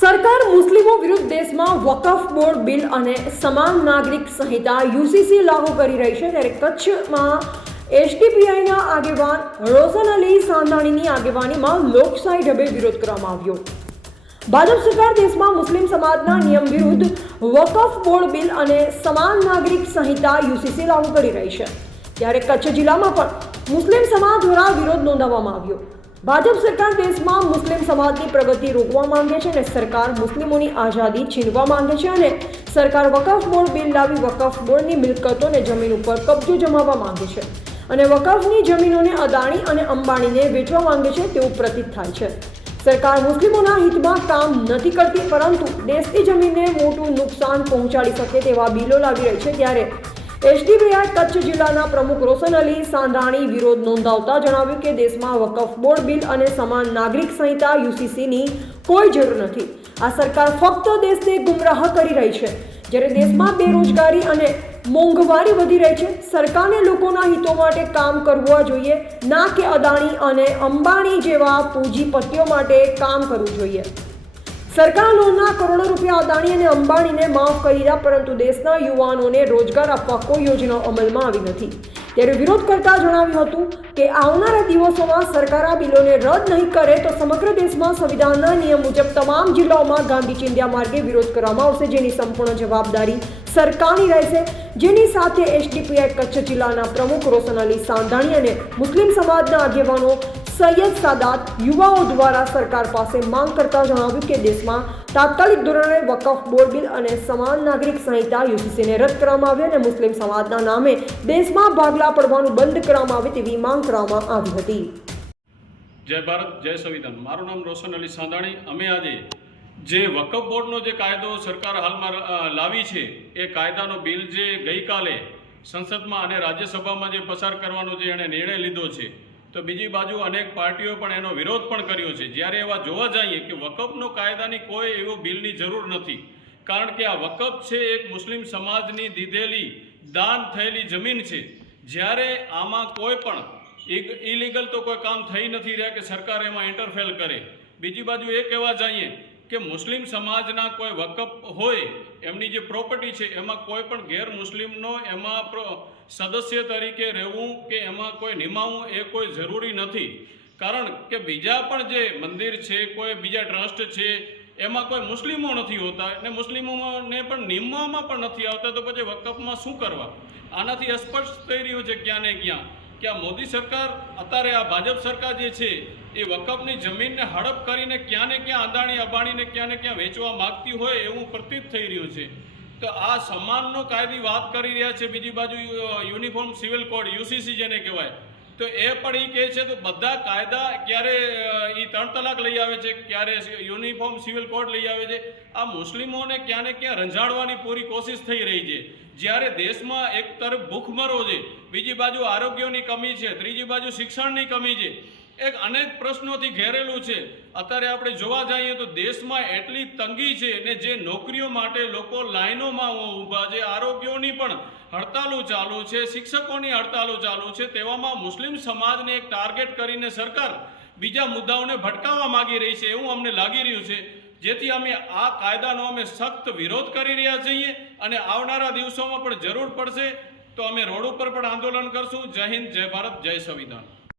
સરકાર મુસ્લિમો વિરુદ્ધ દેશમાં વકફ બોર્ડ બિલ અને સમાન નાગરિક સંહિતા યુસીસી લાગુ કરી રહી છે ત્યારે કચ્છમાં એસડીપીઆઈના આગેવાન રોશન અલી સાંધાણીની આગેવાનીમાં લોકશાહી ઢબે વિરોધ કરવામાં આવ્યો। ભાજપ સરકાર દેશમાં મુસ્લિમ સમાજના નિયમ વિરુદ્ધ વકફ બોર્ડ બિલ અને સમાન નાગરિક સંહિતા યુસીસી લાગુ કરી રહી છે ત્યારે કચ્છ જિલ્લામાં પણ મુસ્લિમ સમાજ દ્વારા વિરોધ નોંધાવવામાં આવ્યો। ભાજપ સરકાર દેશમાં મુસ્લિમ સમાજની પ્રગતિ રોકવા માંગે છે અને સરકાર મુસ્લિમોની આઝાદી છીનવા માંગે છે અને સરકાર વકફ બોર્ડ બિલ લાવી વકફ બોર્ડની મિલકતોને જમીન ઉપર કબજો જમાવવા માંગે છે અને વકફની જમીનોને અદાણી અને અંબાણીને વેચવા માંગે છે તેવું પ્રતીત થાય છે। સરકાર મુસ્લિમોના હિતમાં કામ નથી કરતી પરંતુ દેશની જમીનને મોટું નુકસાન પહોંચાડી શકે તેવા બિલો લાવી રહી છે ત્યારે એસડીપીઆઈ કચ્છ જિલ્લાના પ્રમુખ રોશન અલી સાંધાણી વિરોધ નોંધાવતા જણાવ્યું કે દેશમાં વકફ બોર્ડ બિલ અને સમાન નાગરિક સંહિતા યુસીસીની કોઈ જરૂર નથી। આ સરકાર ફક્ત દેશને ગુમરાહ કરી રહી છે। જ્યારે દેશમાં બેરોજગારી અને મોંઘવારી વધી રહી છે, સરકારને લોકોના હિતો માટે કામ કરવું જોઈએ, ના કે અદાણી અને અંબાણી જેવા પૂંજીપતિઓ માટે કામ કરવું જોઈએ। સરકાર લોનના કરોડો રૂપિયા અદાણી અને અંબાણીને માફ કરી દીધા પરંતુ દેશના યુવાનોને રોજગાર આપવા કોઈ યોજના અમલમાં આવી નથી। ત્યારે વિરોધ કરતા જણાવ્યું હતું કે આવનારા દિવસોમાં સરકાર આ બિલોને રદ નહીં કરે તો સમગ્ર દેશમાં સંવિધાનના નિયમ મુજબ તમામ જિલ્લાઓમાં ગાંધી ચિંધ્યા માર્ગે વિરોધ કરવામાં આવશે જેની સંપૂર્ણ જવાબદારી સરકારની રહેશે। જેની સાથે એસડીપીઆઈ કચ્છ જિલ્લાના પ્રમુખ રોશન અલી સાંધાણી અને મુસ્લિમ સમાજના આગેવાનો સૈયદ સાદાત યુવાઓ દ્વારા સરકાર પાસે માંગ કરતા જણાવ્યું કે દેશમાં તાત્કાલિક ધોરણે વકફ બોર્ડ બિલ અને સમાન નાગરિક સંહિતા યુસીસીને રદ કરવામાં આવે અને મુસ્લિમ સમાજના નામે દેશમાં ભાગલા પડવાનું બંધ કરવામાં આવે તેવી માંગ કરવામાં આવી હતી। જય ભારત, જય સંવિધાન। મારું નામ રોશન અલી સાંધાણી। અમે આજે જે વકફ બોર્ડનો જે કાયદો સરકાર હાલમાં લાવી છે એ કાયદાનો બિલ જે ગઈકાલે સંસદમાં અને રાજ્યસભામાં જે પસાર કરવાનો જે એણે નિર્ણય લીધો છે તો બીજી બાજુ અનેક પાર્ટીઓ પણ એનો વિરોધ પણ કર્યો છે। જ્યારે એવા જોવા જઈએ કે વકફનો કાયદાની કોઈ એવો બિલની જરૂર નથી, કારણ કે આ વકફ છે એક મુસ્લિમ સમાજની દીધેલી દાન થયેલી જમીન છે। જ્યારે આમાં કોઈ પણ ઇલીગલ તો કોઈ કામ થઈ નથી રહ્યા કે સરકાર એમાં ઇન્ટરફેર કરે। બીજી બાજુ એ કહેવા જઈએ કે મુસ્લિમ સમાજના કોઈ વકફ હોય એમની જે પ્રોપર્ટી છે એમાં કોઈ પણ ગેર મુસ્લિમનો એમાં સદસ્ય તરીકે રહેવું કે એમાં કોઈ નિમાવવું એ કોઈ જરૂરી નથી, કારણ કે બીજા પણ જે મંદિર છે, કોઈ બીજા ટ્રસ્ટ છે એમાં કોઈ મુસ્લિમો નથી હોતા અને મુસ્લિમોને પણ નિમવામાં પણ નથી આવતા, તો પછી વકફમાં શું કરવા? આનાથી સ્પષ્ટ થઈ રહ્યું છે ક્યાં ને ક્યાં કે આ મોદી સરકાર અત્યારે આ ભાજપ સરકાર જે છે એ વકફની જમીનને હડપ કરીને ક્યાં ને ક્યાં અદાણી અંબાણીને ક્યાં ને ક્યાં વેચવા માગતી હોય એવું પ્રતીત થઈ રહ્યું છે। તો આ સમાનનો કાયદી વાત કરી રહ્યા છે, બીજી બાજુ યુનિફોર્મ સિવિલ કોડ યુસીસી જેને કહેવાય તો એ પણ એ કહે છે તો બધા કાયદા ક્યારે એ 3 તલાક લઈ આવે છે, ક્યારે યુનિફોર્મ સિવિલ કોડ લઈ આવે છે। આ મુસ્લિમોને ક્યાં ને ક્યાં રંજાડવાની પૂરી કોશિશ થઈ રહી છે। જ્યારે દેશમાં એક તરફ ભૂખમરો છે, બીજી બાજુ આરોગ્યની કમી છે, ત્રીજી બાજુ શિક્ષણની કમી છે, એક અનેક પ્રશ્નોથી ઘેરેલું છે। અત્યારે આપણે જોવા જઈએ તો દેશમાં એટલી તંગી છે ને જે નોકરીઓ માટે લોકો લાઈનોમાં ઊભા છે, આરોગ્યોની પણ હડતાલો ચાલુ છે, શિક્ષકોની હડતાલો ચાલુ છે, તેવામાં મુસ્લિમ સમાજને એક ટાર્ગેટ કરીને સરકાર બીજા મુદ્દાઓને ભટકાવવા માગી રહી છે એવું અમને લાગી રહ્યું છે। જેથી અમે આ કાયદાનો અમે સખ્ત વિરોધ કરી રહ્યા છીએ અને આવનારા દિવસોમાં પણ જરૂર પડશે તો અમે રોડ ઉપર પણ આંદોલન કરશું। જય હિન્દ, જય ભારત, જય સંવિધાન।